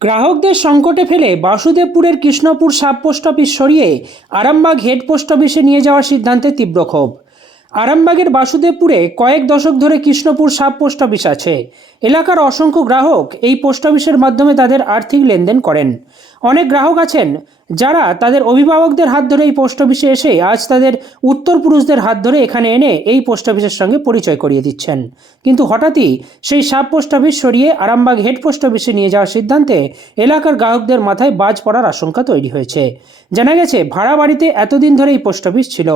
গ্রাহকদের সংকটে ফেলে বাসুদেবপুরের কৃষ্ণপুর সাব পোস্ট অফিস সরিয়ে আরামবাগ হেড পোস্ট অফিসে নিয়ে যাওয়ার সিদ্ধান্তে তীব্র ক্ষোভ। আরামবাগের বাসুদেবপুরে কয়েক দশক ধরে কৃষ্ণপুর সাব পোস্ট অফিস আছে। এলাকার অসংখ্য গ্রাহক এই পোস্ট অফিসের মাধ্যমে তাদের আর্থিক লেনদেন করেন। অনেক গ্রাহক আছেন যারা তাদের অভিভাবকদের হাত ধরে এই পোস্ট অফিসে এসে আজ তাদের উত্তর পুরুষদের হাত ধরে এখানে এনে এই পোস্ট অফিসের সঙ্গে পরিচয় করিয়ে দিচ্ছেন। কিন্তু হঠাৎই সেই সাব পোস্ট অফিস সরিয়ে আরামবাগ হেড পোস্ট অফিসে নিয়ে যাওয়ার সিদ্ধান্তে এলাকার গ্রাহকদের মাথায় বাজ পড়ার আশঙ্কা তৈরি হয়েছে। জানা গেছে, ভাড়া বাড়িতে এতদিন ধরে এই পোস্ট অফিস ছিল।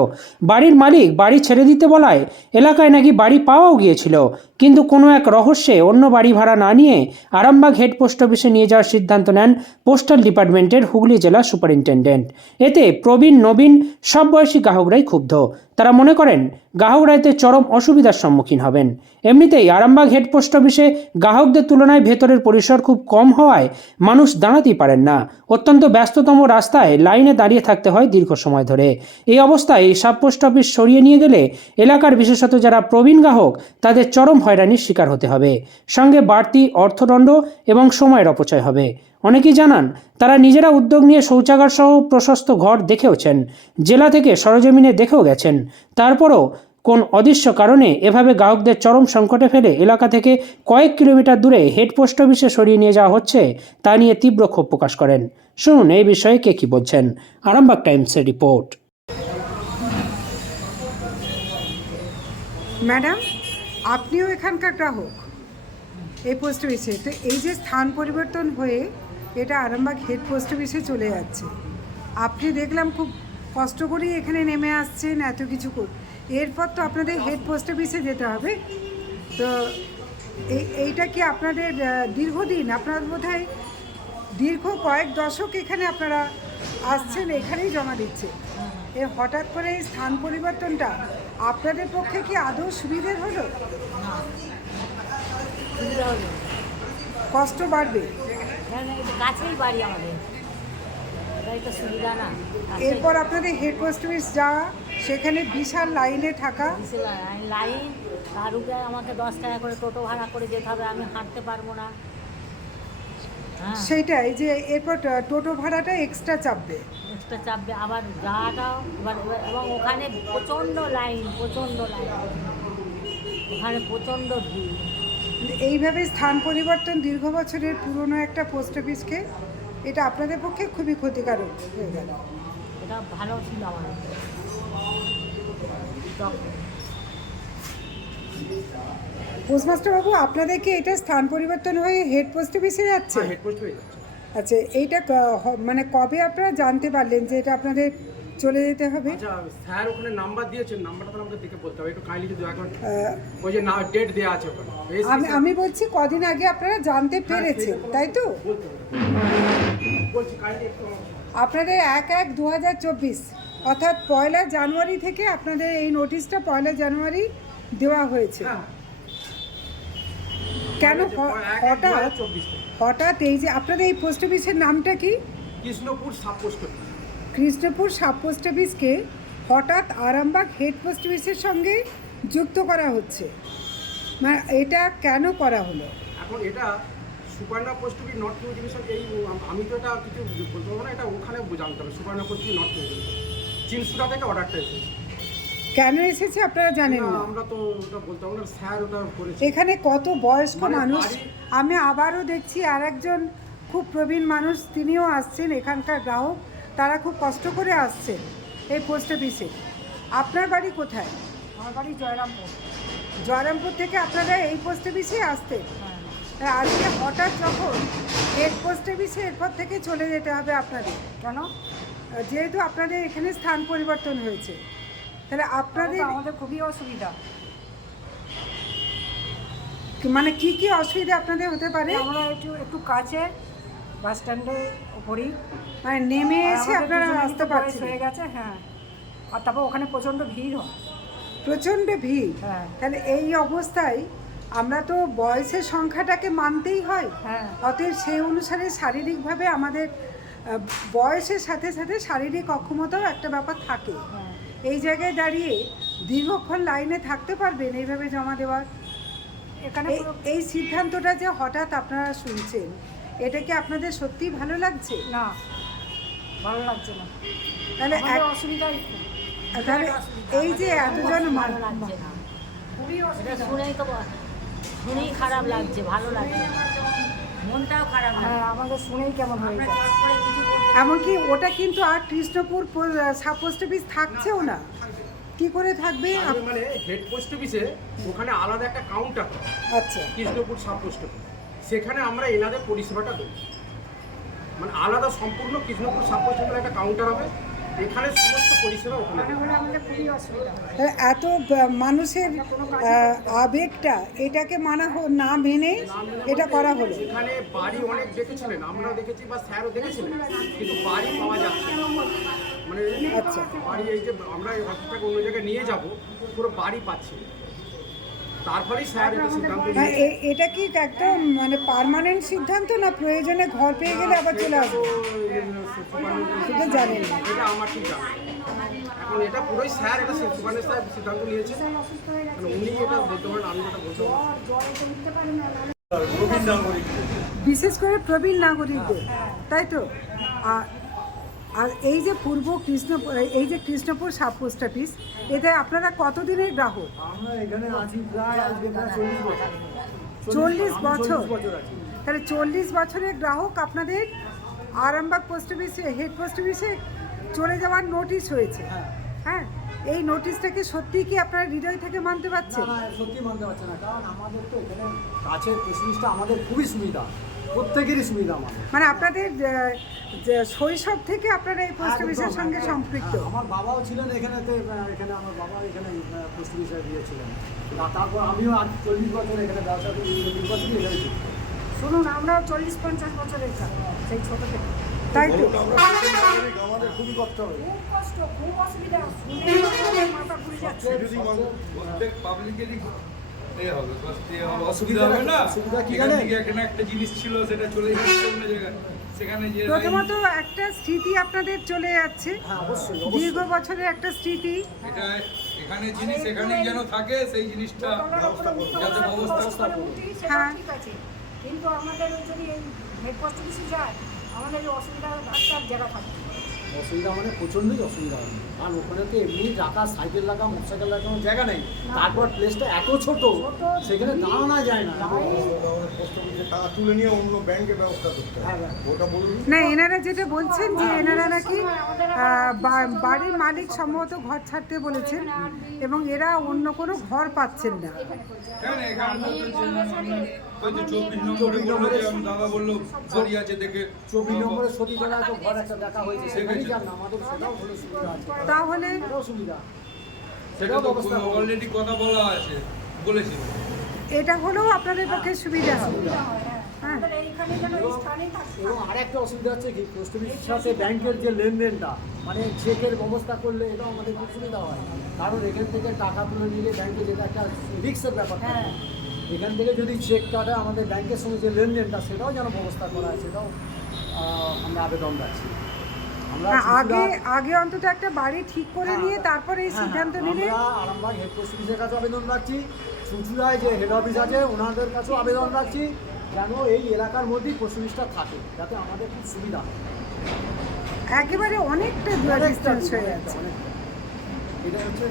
বাড়ির মালিক বাড়ি ছেড়ে দিতে বলায় এলাকায় নাকি বাড়ি পাওয়াও গিয়েছিল। কিন্তু কোনো এক রহস্যে অন্য বাড়ি ভাড়া না নিয়ে আরামবাগ হেড পোস্ট অফিসে নিয়ে যাওয়ার সিদ্ধান্ত নেন পোস্টাল ডিপার্টমেন্টের হুগলি জেলা সুপারিনটেন্ডেন্ট। এতে প্রবীণ, নবীন, সব বয়সী গ্রাহকরাই ক্ষুব্ধ। তারা মনে করেন গ্রাহকরা এতে চরম অসুবিধার সম্মুখীন হবেন। এমনিতেই আরামবাগ হেড পোস্ট অফিসে গ্রাহকদের তুলনায় ভেতরের পরিসর খুব কম হওয়ায় মানুষ দাঁড়াতেই পারেন না। অত্যন্ত ব্যস্ততম রাস্তায় লাইনে দাঁড়িয়ে থাকতে হয় দীর্ঘ সময় ধরে। এই অবস্থায় এই সাব পোস্ট অফিস সরিয়ে নিয়ে গেলে এলাকার বিশেষত যারা প্রবীণ গ্রাহক তাদের চরম হয়রানির শিকার হতে হবে। সঙ্গে বাড়তি অর্থদণ্ড এবং সময়ের অপচয় হবে। অনেকেই জানান, তারা নিজেরা উদ্যোগ নিয়ে শৌচাগার সহ প্রশস্ত ঘর দেখেওছেন, জেলা থেকে সরজমিনে দেখেও গেছেন। তারপরও কোন অদৃশ্য কারণে এভাবে গ্রাহকদের চরম সংকটে ফেলে এলাকা থেকে কয়েক কিলোমিটার দূরে হেড পোস্ট অফিসে সরিয়ে নিয়ে যাওয়া হচ্ছে, তা নিয়ে তীব্র ক্ষোভ প্রকাশ করেন। শুনুন এই বিষয়ে কে কি বলছেন। আরামবাগ টাইমসের রিপোর্ট। ম্যাডাম আপনিও এখানকার গ্রাহক। এই পোস্ট অফিসে তো এই যে স্থান পরিবর্তন হয়ে এটা আরামবাগ হেড পোস্ট অফিসে চলে যাচ্ছে। আপনি দেখলাম খুব কষ্ট করেই এখানে নেমে আসছেন, এত কিছু এরপর তো আপনাদের হেড পোস্ট অফিসে যেতে হবে। তো এই, এইটা কি আপনাদের দীর্ঘদিন? আপনার বোধহয় দীর্ঘ কয়েক দশক এখানে আপনারা আসছেন, এখানেই জমা দিচ্ছে এ হঠাৎ করে এই স্থান পরিবর্তনটা আপনাদের পক্ষে কি আদৌ সুবিধের হলো? কষ্ট বাড়বে? এটা কাছেই বাড়ি আমাদের। সুবিধা না। এরপর আপনাদের হেড পোস্ট অফিস যাওয়া সেখানে বিশাল লাইনে থাকা। লাইন তার উপরে আমাকে দশ টাকা করে টোটো ভাড়া করে যেতে হবে আমি হাঁটতে পারব না। হ্যাঁ। সেইটাই যে এরপর টোটো ভাড়াটা এক্সট্রা চাপবে। এক্সট্রা চাপবে। আবার যাওয়াটাও এবার এবং ওখানে প্রচণ্ড লাইন প্রচণ্ড লাইন। ওখানে প্রচণ্ড ভিড়। এইভাবে স্থান পরিবর্তন দীর্ঘ বছরের পুরনো একটা পোস্ট অফিসকে এটা আপনাদের পক্ষে খুবই ক্ষতিকারক হয়ে গেল। এটা ভালো ছিল আমার পোস্টমাস্টার বাবু আপনাদের কি এটা স্থান পরিবর্তন হয়ে হেড পোস্ট অফিসে যাচ্ছে? হেড পোস্ট হয়ে যাচ্ছে। আচ্ছা এইটা মানে কবে আপনারা জানতে পারলেন যে এটা আপনাদের চলে যেতে হবে? আচ্ছা স্যার ওখানে নাম্বার দিয়েছেন নাম্বারটা আমাকে দেখে বলতে হবে একটু কাইন্ডলি যদি এখন ওই যে না ডেট দেওয়া আছে ওখানে আমি আমি বলছি কদিন আগে আপনারা জানতে পেরেছেন তাই তো? আপনাদের এক এক দু হাজার চব্বিশ অর্থাৎ পয়লা জানুয়ারি থেকে আপনাদের এই নোটিশটা পয়লা জানুয়ারি দেওয়া হয়েছে। হ্যাঁ। কেন হঠাৎ? চব্বিশ। হঠাৎ এই যে আপনাদের এই পোস্ট অফিসের নামটা কি? Krishnapur sub post office. Krishnapur sub post অফিসকে হঠাৎ আরামবাগ হেড পোস্ট অফিসের সঙ্গে যুক্ত করা হচ্ছে। মানে এটা কেন করা হলো? এখন এটা সুপারনা post office north new division এই আমি তো এটা কিছু বলতে পারব না এটা ওখানে জানতে হবে সুপারনা post office north new division Chinsurah থেকে অর্ডারটা এসেছে। কেন এসেছে আপনারা জানেন না, আমরা তো ওটা বলতে পারব না স্যার ওটা করেছে। এখানে কত বয়স্ক মানে মানুষ? আমি আবারও দেখছি আর একজন খুব প্রবীণ মানুষ তিনিও আসছেন এখানকার গ্রাহক। তারা খুব কষ্ট করে আসছেন এই পোস্ট অফিসে। আপনার বাড়ি কোথায়? আমার বাড়ি জয়রামপুর। জয়রামপুর থেকে আপনারা এই পোস্ট অফিসে আসতেন? হ্যাঁ। আজকে হঠাৎ যখন হেড পোস্ট অফিসে এরপর থেকে চলে যেতে হবে আপনাদের। কেন? যেহেতু আপনাদের এখানে স্থান পরিবর্তন হয়েছে। তাহলে আপনাদের আমাদের খুবই অসুবিধা। মানে কি কি অসুবিধা আপনাদের হতে পারে? আমরা একটু একটু কাছে বাস স্ট্যান্ডে উপরেই। মানে নেমে এসে আপনারা আসতে পারছেন। হয়ে গেছে হ্যাঁ। আর তারপর ওখানে প্রচণ্ড ভিড় হয়। প্রচণ্ড ভিড়। হ্যাঁ। তাহলে এই অবস্থায় আমরা তো বয়সের সংখ্যাটাকে মানতেই হয়। হ্যাঁ। অতএব সেই অনুসারে শারীরিকভাবে আমাদের বয়সের সাথে সাথে শারীরিক অক্ষমতাও একটা ব্যাপার থাকে। হ্যাঁ। এই জায়গায় দাঁড়িয়ে দীর্ঘক্ষণ লাইনে থাকতে পারবেন এইভাবে জমা দেওয়ার। এখানে এই- সিদ্ধান্তটা যে হঠাৎ আপনারা শুনছেন এটা কি আপনাদের সত্যিই ভালো লাগছে? না ভালো লাগছে না। তাহলে খুব। তাহলে এই যে এতজন ভালো লাগছে না। অসুবিধা। শুনেই তো শুনেই খারাপ লাগছে ভালো লাগছে। মনটাও খারাপ হ্যাঁ আমাদের শুনেই কেমন হয়ে এমনকি ওটা কিন্তু আর কৃষ্ণপুর সাব পোস্ট অফিস থাকছেও না। কি করে থাকবে? মানে হেড পোস্ট অফিসে ওখানে আলাদা একটা কাউন্টার আচ্ছা। কৃষ্ণপুর সাব পোস্ট অফিস সেখানে আমরা এনাদের পরিষেবাটা দেবো। মানে আলাদা সম্পূর্ণ কৃষ্ণপুর সাব পোস্ট অফিসের একটা কাউন্টার হবে। এখানে সমস্ত পরিষেবা ওখানে মানে হলে আমাদের খুবই অসুবিধা তাহলে এত মানুষের আবেগটা এটাকে মানা হ- না মেনে এটা করা হলো এখানে বাড়ি অনেক দেখেছিলেন আমরাও দেখেছি বা স্যারও দেখেছিলেন কিন্তু বাড়ি পাওয়া যাচ্ছে মানে আচ্ছা। বাড়ি এই যে আমরা অন্য জায়গায় নিয়ে যাব পুরো বাড়ি পাচ্ছি। তারপরেই স্যার এটা সিদ্ধান্ত হ্যাঁ, এ- এটা কি একদম মানে পার্মানেন্ট সিদ্ধান্ত না প্রয়োজনে ঘর পেয়ে গেলে আবার চলে আসবে? সেটা জানেন না। এটা আমার ঠিক জানা এখন এটা পুরোই স্যার এটা সুপারনের স্যার সিদ্ধান্ত নিয়েছে। অসুস্থ হয়ে গেছে। মানে উনি এটা বলতে পারেন আমি এটা বলতে পারে বিশেষ করে প্রবীণ নাগরিকদের তাই তো? আর আর এই যে পূর্ব কৃষ্ণ এই যে কৃষ্ণপুর সাব পোস্ট অফিস এতে আপনারা কতদিনের গ্রাহক? আমরা এখানে আছি প্রায় আজকে প্রায় চল্লিশ বছর। চল্লিশ বছর চল্লিশ বছর। তাহলে চল্লিশ বছরের গ্রাহক আপনাদের আরামবাগ পোস্ট অফিসে হেড পোস্ট অফিসে চলে যাওয়ার নোটিশ হয়েছে। হ্যাঁ। হ্যাঁ এই নোটিশটাকে সত্যি কি আপনারা হৃদয় থেকে মানতে পারছেন? সত্যি মানতে পারছে না কারণ আমাদের তো এখানে কাছের পেশিসটা আমাদের খুবই সুবিধা। প্রত্যেকেরই সুবিধা আমার মানে আপনাদের শৈশব থেকে আপনারা এই পোস্ট একদম, অফিসের সঙ্গে। সম্পৃক্ত। হ্যাঁ, আমার বাবাও ছিলেন এখানেতে এখানে আমার বাবা এখানে পোস্ট অফিসে দিয়েছিলেন তারপর আমিও আজ চল্লিশ বছর এখানে ব্যবসা করি চল্লিশ বছরই এখানে। শুনুন আমরাও চল্লিশ পঞ্চাশ বছরের ছাত্র, সেই ছোটো থেকে। তাই তো? আমাদের খুবই কষ্ট হবে খুব কষ্ট খুব অসুবিধা। শুনে মাথা ঘুরে যাচ্ছে। প্রত্যেক পাবলিকেরই হবে হবে, অসুবিধা হবে না? এখান থেকে একটা জিনিস ছিল সেটা চলে যাচ্ছে অন্য জায়গায়। প্রথমত একটা স্মৃতি আপনাদের চলে যাচ্ছে। হ্যাঁ অবশ্যই দীর্ঘ বছরের একটা স্মৃতি। এটা এখানে জিনিস এখানেই যেন থাকে সেই জিনিসটা যাতে ব্যবস্থা হ্যাঁ। ঠিক আছে। কিন্তু আমাদের ওই যদি হেড পোস্ট অফিসে যায় আমাদের অসুবিধা একটা জায়গা থাকে অসুবিধা মানে প্রচণ্ডই অসুবিধা হবে কারণ ওখানে তো এমনি রাখা সাইকেল রাখা মোটরসাইকেল রাখার কোনো জায়গা নেই। তারপর প্লেসটা এত ছোট সেখানে দাঁড়ানো যায় না। টাকা তুলে নিয়ে অন্য ব্যাংকে ব্যবস্থা করতে হ্যাঁ, হবে হ্যাঁ। ওটা বলুন না এনারা যেটা বলছেন যে এনারা নাকি বাড়ির মালিক সম্ভবত ঘর ছাড়তে বলেছেন এবং এরা অন্য কোনো ঘর পাচ্ছেন না। কেন এখানে তো চলছে, আমি ওই যে চব্বিশ নম্বরে দাদা বলল আছে দেখে। চব্বিশ নম্বরে সতীতলা তো ঘর একটা দেখা হয়েছে। তাহলে সেটা তো অলরেডি কথা বলা আছে বলেছিল এটা হলেও আপনাদের পক্ষে সুবিধা। হবে হ্যাঁ। এবং আরেকটা অসুবিধা হচ্ছে কি পোস্ট সাথে ব্যাংকের যে লেনদেনটা মানে চেকের ব্যবস্থা করলে এটাও আমাদের খুব সুবিধা হয়। কারণ এখান থেকে টাকা তুলে নিলে ব্যাংকে যেটা একটা রিক্সের ব্যাপার থাকে। হ্যাঁ। এখান থেকে যদি চেক কাটা আমাদের ব্যাংকের সঙ্গে যে লেনদেনটা সেটাও যেন ব্যবস্থা করা হয় সেটাও আহ, আমরা আবেদন রাখছি আমরা হ্যাঁ, আগে আগে অন্তত একটা বাড়ি ঠিক করে নিয়ে তারপরে এই হ্যাঁ, সিদ্ধান্ত হ্যাঁ, নিলে আমরা আরামবাগ হেড পোস্ট অফিসের কাছে আবেদন রাখছি। চুঁচুড়ায় যে হেড অফিস আছে ওনাদের কাছেও আবেদন রাখছি যেন এই এলাকার মধ্যেই পোস্ট অফিসটা থাকে যাতে আমাদের খুব সুবিধা হয়। একেবারে অনেকটা ডিস্টেন্স হয়ে যাচ্ছে। এটা হচ্ছে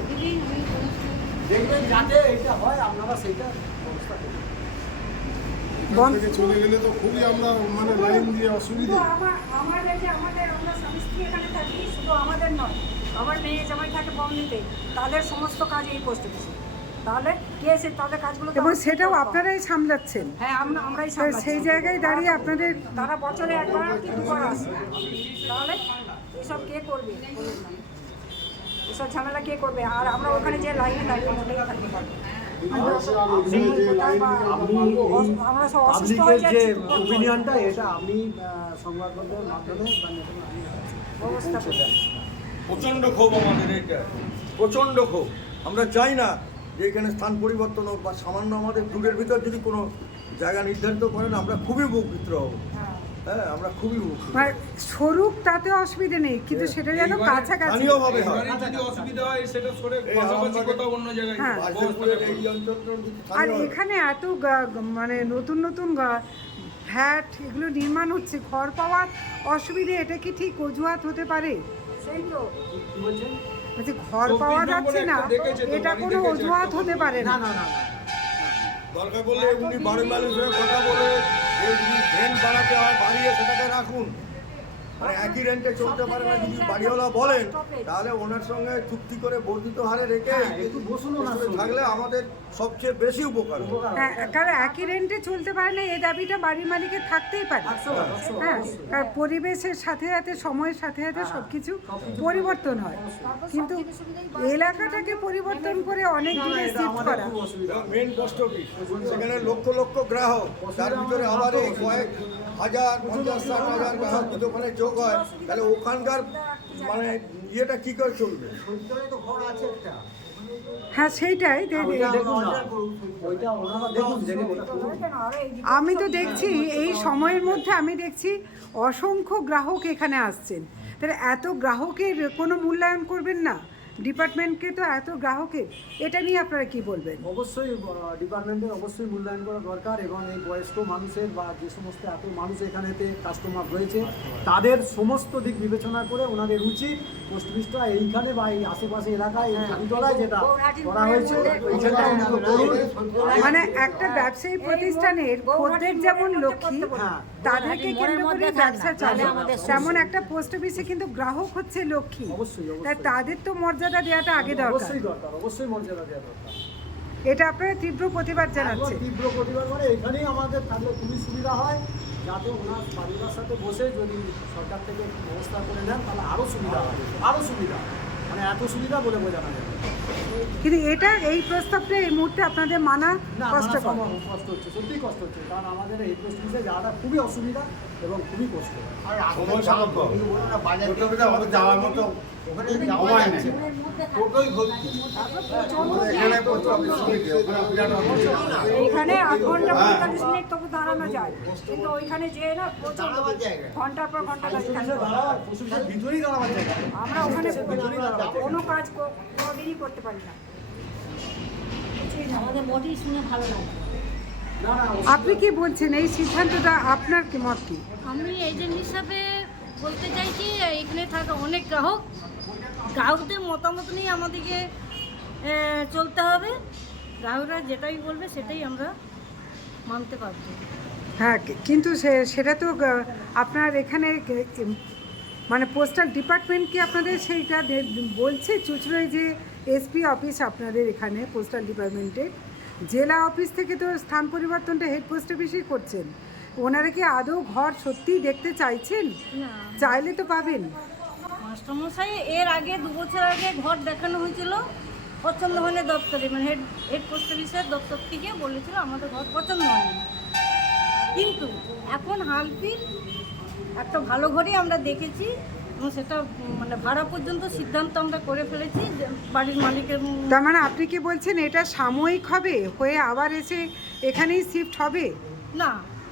দেখবেন যাতে এটা হয় আপনারা সেইটা বন- থেকে চলে গেলে তো খুবই আমরা মানে লাইন দিয়ে অসুবিধা। আমার আমাদের আমরা স্বামী স্ত্রী এখানে থাকি শুধু আমাদের নয় আমার মেয়ে জামাই থাকে বমনিতে তাদের সমস্ত কাজ এই পোস্ট অফিসে তাহলে কে এসে তাদের কাজগুলো এবং সেটাও আপনারাই সামলাচ্ছেন। হ্যাঁ আমরা আমরাই সামলাচ্ছি। সেই জায়গায় দাঁড়িয়ে আপনাদের তারা বছরে একবার কি দুবার আসে। তাহলে এসব কে করবে? এসব ঝামেলা কে করবে? আর আমরা ওখানে যে লাইনে দাঁড়িয়ে দাঁড়িয়ে থাকি আমরা কোথায় বা- আপনি পাবলিকের যে ওপিনিয়নটা এটা আহ, সংবাদপত্রের মাধ্যমে প্রচণ্ড ক্ষোভ আমাদের এটা প্রচণ্ড ক্ষোভ। আমরা চাই না যে এখানে স্থান পরিবর্তন হোক বা সামান্য আমাদের দূরের ভিতর যদি কোনো জায়গা নির্ধারিত করেন আমরা খুবই উপকৃত হব। হ্যাঁ আমরা খুবই মানে স্বরূপ তাতে অসুবিধে নেই কিন্তু সেটা যেন কাছাকাছি। হয়। যদি অসুবিধা সেটা সরে পাশাপাশি কোথাও অন্য জায়গায়। ব্যবস্থা বাসেপুরের করবে। এই অঞ্চলটা যদি আর এখানে এত গা- মানে নতুন নতুন ফ্ল্যাট এগুলো নির্মাণ হচ্ছে ঘর পাওয়ার অসুবিধে এটা কি ঠিক অজুহাত হতে পারে? সেই তো। ঘর পাওয়া যাচ্ছে না এটা কোনো অজুহাত হতে পারে না না না। দরকার পড়লে উনি মালিকের সঙ্গে কথা বলে রেন্ট বাড়াতে হয় বাড়িয়ে সেটাকে রাখুন। মানে একই রেন্টে চলতে পারে না যদি বাড়িওয়ালা বলেন তাহলে ওনার সঙ্গে চুক্তি করে বর্ধিত হারে রেখে হ্যাঁ, একটু বসুন থাকলে আমাদের সবচেয়ে বেশি উপকার হ্যাঁ কারণ একই রেন্টে চলতে পারে না এই দাবিটা বাড়ির মালিকের থাকতেই পারে। হ্যাঁ কারণ পরিবেশের সাথে সাথে সময়ের সাথে সাথে হ্যাঁ, সবকিছু সবকিছু পরিবর্তন হয়। কিন্তু এলাকাটাকে পরিবর্তন করে অনেক দূরে শিফট করা। মেন পোস্ট অফিস সেখানে লক্ষ লক্ষ গ্রাহক তার ভিতরে আবার এই কয়েক হাজার পঞ্চাশ ষাট হাজার গ্রাহক যদি যোগ হয় তাহলে ওখানকার মানে ইয়েটা কি করে চলবে? হ্যাঁ সেইটাই আমি তো দেখছি এই সময়ের মধ্যে আমি দেখছি অসংখ্য গ্রাহক এখানে আসছেন। তাহলে এত গ্রাহকের কোনো মূল্যায়ন করবেন না। ডিপার্টমেন্টকে তো এত গ্রাহকের এটা নিয়ে আপনারা কি বলবেন? অবশ্যই ডিপার্টমেন্টের অবশ্যই মূল্যায়ন করা দরকার এবং এই বয়স্ক মানুষের বা যে সমস্ত এত মানুষ এখানেতে কাস্টমার রয়েছে তাদের সমস্ত দিক বিবেচনা করে ওনাদের উচিত পোস্ট অফিসটা এইখানে বা এই আশেপাশে এলাকায় এই যেটা করা হয়েছে মানে একটা ব্যবসায়ী প্রতিষ্ঠানের খদ্দের যেমন লক্ষ্মী হ্যাঁ। তাদেরকে কেন্দ্র করে ব্যবসা চলে তেমন একটা পোস্ট অফিসে কিন্তু গ্রাহক হচ্ছে লক্ষ্মী। অবশ্যই, অবশ্যই। তাই তাদের তো মর্যাদা দেওয়াটা আগে দরকার। অবশ্যই দরকার অবশ্যই মর্যাদা দেওয়া দরকার। এটা আপনারা তীব্র প্রতিবাদ জানাচ্ছেন। তীব্র প্রতিবাদ করে এখানেই আমাদের থাকলে খুবই সুবিধা হয় যাতে ওনার পরিবার সাথে বসে যদি সরকার থেকে ব্যবস্থা করে নেন তাহলে আরও সুবিধা হবে আরও সুবিধা মানে এত সুবিধা বলে বোঝানো যাবে কিন্তু এটা এই প্রস্তাবটা এই মুহূর্তে আপনাদের মানা কষ্ট কষ্ট কষ্ট হচ্ছে সত্যিই কষ্ট হচ্ছে কারণ আমাদের এই পরিস্থিতিতে যাওয়াটা খুবই অসুবিধা এবং খুবই কষ্ট সময় সাপেক্ষ। মোটামুটি আমাদের যাওয়ার মতো টোটোই ভর্তি। এখানে পোস্ট অফিস সমিতি, ওখানে বিরাট অফিস। এখানে আধ ঘণ্টা হ্যাঁ। পঁয়তাল্লিশ মিনিট তবু দাঁড়ানো যায়। কিন্তু ওইখানে যে না প্রচুর ঘণ্টার পর ঘণ্টা। আমরা ওখানে কোনো কাজ কো- কোনোদিনই করতে পারি না। আমাদের মোটেই শুনে ভালো লাগে। না না আপনি কি বলছেন? এই সিদ্ধান্তটা আপনার কি মত কি? আমি এজেন্ট হিসাবে বলতে চাইছি এখানে থাকা অনেক গ্রাহক গ্রাহকদের মতামত নিয়ে আমাদেরকে চলতে হবে। গ্রাহকরা যেটাই বলবে সেটাই আমরা মানতে পারব। হ্যাঁ কিন্তু সে- সেটা তো আপনার এখানে মানে পোস্টাল ডিপার্টমেন্ট কি আপনাদের সেইটা বলছে চুচড়োয় যে এসপি অফিস আপনাদের এখানে পোস্টাল ডিপার্টমেন্টে? জেলা অফিস থেকে তো স্থান পরিবর্তনটা হেড পোস্ট অফিসেই করছেন। ওনারা কি আদৌ ঘর সত্যিই দেখতে চাইছেন? চাইলে তো পাবেন। মাস্টারমশাই এর আগে দু বছর আগে ঘর দেখানো হয়েছিল পছন্দ হয়নি দপ্তরে মানে হেড হেড পোস্ট অফিসের দপ্তর থেকে বলেছিল আমাদের ঘর পছন্দ হয়নি কিন্তু এখন হালপির একটা ভালো ঘরই আমরা দেখেছি এবং সেটা মানে ভাড়া পর্যন্ত সিদ্ধান্ত আমরা করে ফেলেছি বাড়ির মালিকের তার মানে আপনি কি বলছেন এটা সাময়িক হবে? হয়ে আবার এসে এখানেই শিফট হবে? না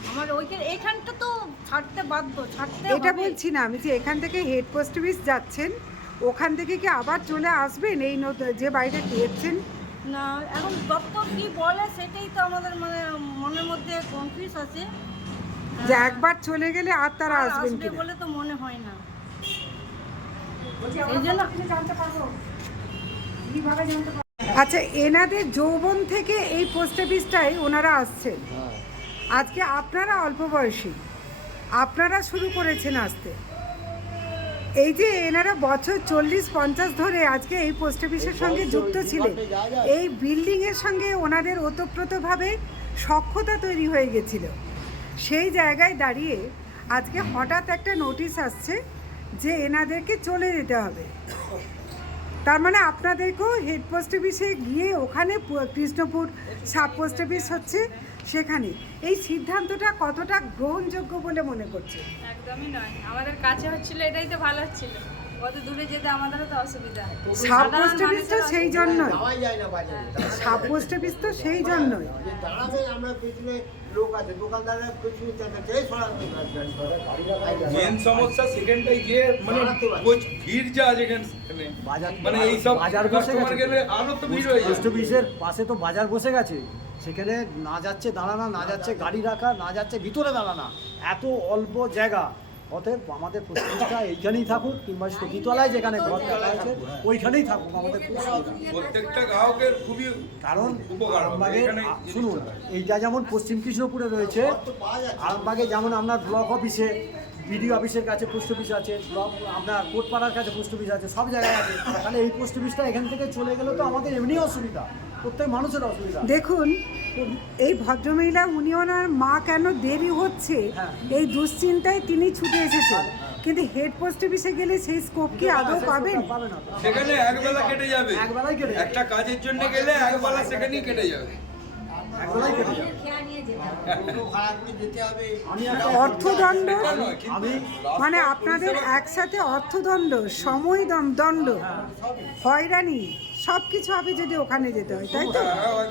আমার ওইখানে এইখানটা তো ছাড়তে বাধ্য ছাড়তে এটা বলছি না আমি যে এখান থেকে হেড পোস্ট অফিস যাচ্ছেন ওখান থেকে কি আবার চলে আসবেন এই যে বাড়িটা পেয়েছেন? না এখন দপ্তর কি বলে সেটাই তো আমাদের মানে মনের মধ্যে কনফিউজ আছে। যে একবার চলে গেলে আর তারা আসবেন আসবে বলে তো মনে হয় না। বলছি এই জন্য- জানতে পারব। কীভাবে জানতে পারব? আচ্ছা এনাদের যৌবন থেকে এই পোস্ট অফিসটাই ওনারা আসছেন। আজকে আপনারা অল্প বয়সী। আপনারা শুরু করেছেন আসতে। এই যে এনারা বছর চল্লিশ পঞ্চাশ ধরে আজকে এই পোস্ট অফিসের সঙ্গে যুক্ত ছিলেন। এই বিল্ডিংয়ের সঙ্গে ওনাদের ওতপ্রোতভাবে সক্ষতা তৈরি হয়ে গেছিল। সেই জায়গায় দাঁড়িয়ে আজকে হঠাৎ একটা নোটিশ আসছে যে এনাদেরকে চলে যেতে হবে। তার মানে আপনাদেরকেও হেড পোস্ট অফিসে গিয়ে ওখানে কৃষ্ণপুর সাব পোস্ট অফিস হচ্ছে। সেখানে। এই সিদ্ধান্তটা কতটা গ্রহণযোগ্য বলে মনে করছে একদমই নয়। আমাদের কাছে হচ্ছিল, এটাই তো ভালো হচ্ছিল। কত দূরে যেতে আমাদেরও তো অসুবিধা। সাব পোস্ট অফিস তো সেই জন্যই। যায় সাব পোস্ট অফিস তো সেই জন্যই। দাঁড়াবে আমরা পেছনে লোক আছে দোকানদাররা পেছনে চালাচ্ছে এই মেন সমস্যা সেকেন্ডটাই যে মানে প্রচ- ভিড় যা যেখানে বাজার মানে এই সব বাজার বসে গেলে আরও তো ভিড় হয়ে পোস্ট অফিসের পাশে তো বাজার বসে গেছে। সেখানে না যাচ্ছে দাঁড়ানা না যাচ্ছে গাড়ি রাখা না যাচ্ছে ভিতরে দাঁড়ানা। এত অল্প জায়গা। অতএব আমাদের প্রতিষ্ঠা এইখানেই থাকুক কিংবা সতীতলায় যেখানে ঘর দেখা আছে ওইখানেই থাকুক আমাদের প্রত্যেকটা গ্রাহকের খুবই কারণ। আরামবাগের শুনুন এইটা যেমন পশ্চিম কৃষ্ণপুরে রয়েছে আরামবাগে যেমন আপনার ব্লক অফিসে বিডিও অফিসের কাছে পোস্ট অফিস আছে ব্লক আপনার কোটপাড়ার কাছে পোস্ট অফিস আছে সব জায়গায় আছে। তাহলে এই পোস্ট অফিসটা এখান থেকে চলে গেলে তো আমাদের এমনি অসুবিধা। প্রত্যেক মানুষের অসুবিধা। দেখুন এই ভদ্রমহিলা উনি ওনার মা কেন দেরি হচ্ছে? হ্যাঁ। এই দুশ্চিন্তায় তিনি ছুটে এসেছেন। কিন্তু হেড পোস্ট অফিসে গেলে সেই স্কোপ কি আদৌ পাবেন? পাবে সেখানে একবেলা কেটে যাবে। কেটে যাবে। একটা কাজের জন্য গেলে একবেলা সেখানেই কেটে যাবে। অর্থদণ্ড? মানে আপনাদের একসাথে অর্থদণ্ড সময় দণ্ড হয়রানি। সব কিছু হবে যদি ওখানে যেতে হয় তাই তো? হ্যাঁ,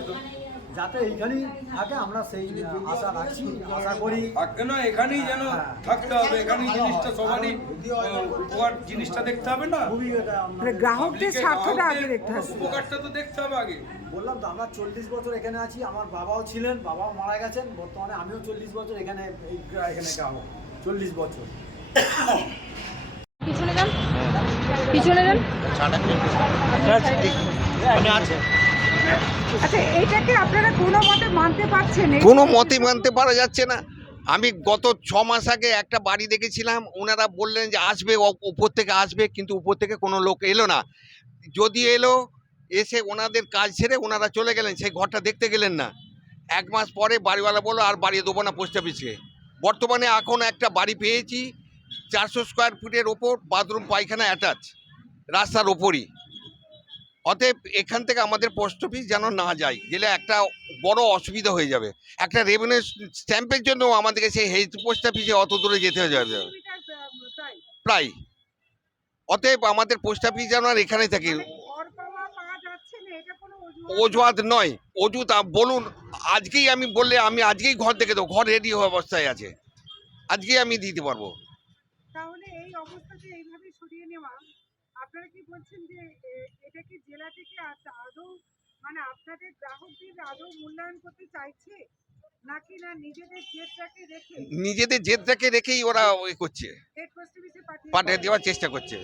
যাতে এইখানেই থাকে আমরা সেই আশা রাখছি আশা করি। থাকে না এখানেই যেন থাকতে হবে এখানেই জিনিসটা সবারই উপকার জিনিসটা দেখতে হবে না? গ্রাহকদের স্বার্থটা আগে দেখতে হবে। উপকারটা তো দেখতে হবে আগে। বললাম তো আমরা চল্লিশ বছর এখানে আছি আমার বাবাও ছিলেন বাবাও মারা গেছেন বর্তমানে আমিও চল্লিশ বছর এখানে এখানে গ্রাহক চল্লিশ বছর। পিছনে যান। পিছনে যান? আচ্ছা এইটাকে আপনারা কোনো মতে মানতে পারছেন কোনো মতে মানতে পারা যাচ্ছে না। আমি গত ছ মাস আগে একটা বাড়ি দেখেছিলাম, ওনারা বললেন যে আসবে উপর থেকে আসবে, কিন্তু উপর থেকে কোনো লোক এলো না। যদি এলো, এসে ওনাদের কাজ ছেড়ে ওনারা চলে গেলেন, সেই ঘরটা দেখতে গেলেন না। এক মাস পরে বাড়িওয়ালা বলল, আর বাড়ি দেবো না পোস্ট অফিসে। বর্তমানে এখন একটা বাড়ি পেয়েছি চারশো স্কোয়ার ফুটের ওপর বাথরুম পায়খানা অ্যাটাচ রাস্তার ওপরই। অতএব এখান থেকে আমাদের পোস্ট অফিস যেন না যায় গেলে একটা বড় অসুবিধা হয়ে যাবে। একটা রেভিনিউ স্ট্যাম্পের জন্য আমাদেরকে সেই হেড পোস্ট অফিসে অত দূরে যেতে হয়ে যাবে। প্রায়। অতএব আমাদের পোস্ট অফিস যেন আর এখানে থাকে। ঘর পাওয়া পাওয়া যাচ্ছে না এটা কোনো অজুহাত? নয়। অজুত বলুন আজকেই আমি বললে আমি আজকেই ঘর দেখে দেবো। ঘর রেডি হওয়া অবস্থায় আছে। আজকেই আমি দিতে পারব। এইভাবে সরিয়ে নেওয়া। আপনারা কি বলছেন যে এটা কি জেলা থেকে আদৌ মানে আপনাদের গ্রাহকদের আদৌ মূল্যায়ন করতে চাইছে? নাকি না নিজেদের জেদটাকে রেখে? নিজেদের জেদটাকে রেখেই ওরা ওই করছে। পাঠিয়ে দেওয়ার চেষ্টা করছে।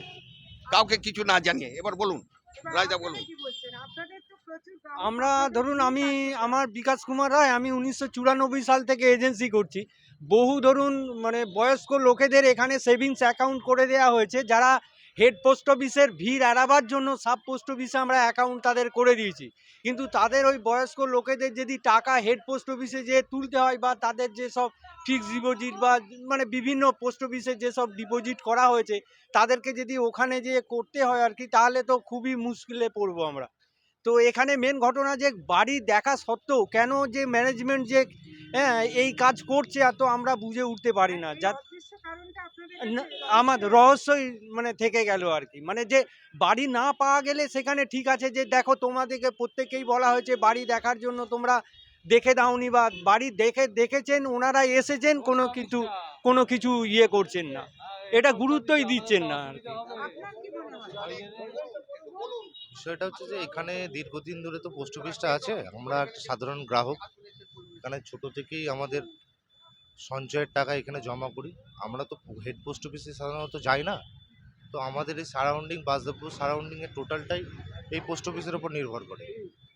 কাউকে কিছু না জানিয়ে এবার বলুন রায়দা বলুন। কি বলছেন? আপনাদের তো প্রচুর গ্রাহক আমরা ধরুন আমি আমার বিকাশ কুমার রায় আমি উনিশশো চুরানব্বই সাল থেকে এজেন্সি করছি। বহু ধরুন মানে বয়স্ক লোকেদের এখানে সেভিংস অ্যাকাউন্ট করে দেওয়া হয়েছে যারা হেড পোস্ট অফিসের ভিড় এড়াবার জন্য সাব পোস্ট অফিসে আমরা অ্যাকাউন্ট তাদের করে দিয়েছি। কিন্তু তাদের ওই বয়স্ক লোকেদের যদি টাকা হেড পোস্ট অফিসে যে তুলতে হয় বা তাদের যে সব ফিক্সড ডিপোজিট বা মানে বিভিন্ন পোস্ট অফিসে যেসব ডিপোজিট করা হয়েছে তাদেরকে যদি ওখানে যে করতে হয় আর কি তাহলে তো খুবই মুশকিলে পড়ব আমরা। তো এখানে মেন ঘটনা যে বাড়ি দেখা সত্ত্বেও কেন যে ম্যানেজমেন্ট যে হ্যাঁ এই কাজ করছে এত আমরা বুঝে উঠতে পারি না। যা অদৃশ্য কারণটা আপনাদের না, কাছে আমার রহস্যই মানে থেকে গেল আর কি। মানে যে বাড়ি না পাওয়া গেলে সেখানে ঠিক আছে যে দেখো তোমাদেরকে প্রত্যেকেই বলা হয়েছে বাড়ি দেখার জন্য তোমরা দেখে দাওনি বা বাড়ি দেখে, দেখেছেন, ওনারা এসেছেন, কোনো কিছু কোনো কিছু ইয়ে করছেন না। এটা গুরুত্বই দিচ্ছেন না আর কি। বিষয়টা হচ্ছে যে এখানে দীর্ঘদিন ধরে তো পোস্ট অফিসটা আছে। আমরা একটা সাধারণ গ্রাহক। এখানে ছোট থেকেই আমাদের সঞ্চয়ের টাকা এখানে জমা করি। আমরা তো হেড পোস্ট অফিসে সাধারণত যাই না। তো আমাদের এই সারাউন্ডিং বাসদেবপুর সারাউন্ডিংয়ের টোটালটাই এই পোস্ট অফিসের ওপর নির্ভর করে।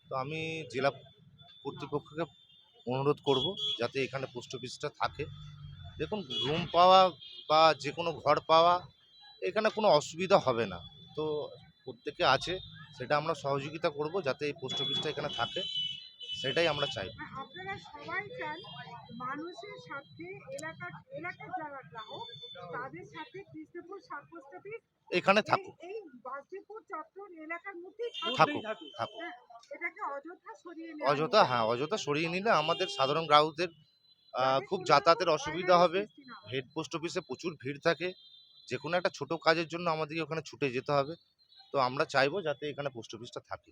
তো আমি জেলা কর্তৃপক্ষকে অনুরোধ করব যাতে এখানে পোস্ট অফিসটা থাকে। দেখুন রুম পাওয়া বা যে কোনো ঘর পাওয়া, এখানে কোনো অসুবিধা হবে না। তো প্রত্যেকে আছে, সেটা আমরা সহযোগিতা করব যাতে এই পোস্ট অফিসটা এখানে থাকে। সেটাই আমরা চাই। আপনারা সবাই চান মানুষের সাথে এলাকার এলাকার যারা গ্রাহক তাদের সাথে কৃষ্ণপুর অফিস এখানে থাকুক। এই এলাকার মধ্যেই থাকুক। থাকুক হ্যাঁ, এটাকে অযথা সরিয়ে নেওয়া অযথা হ্যাঁ অযথা সরিয়ে নিলে আমাদের সাধারণ গ্রাহকদের খুব যাতায়াতের অসুবিধা হবে। হেড পোস্ট অফিসে প্রচুর ভিড় থাকে। যে কোনো একটা ছোট কাজের জন্য আমাদেরকে ওখানে ছুটে যেতে হবে। তো আমরা চাইব যাতে এখানে পোস্ট অফিসটা থাকে।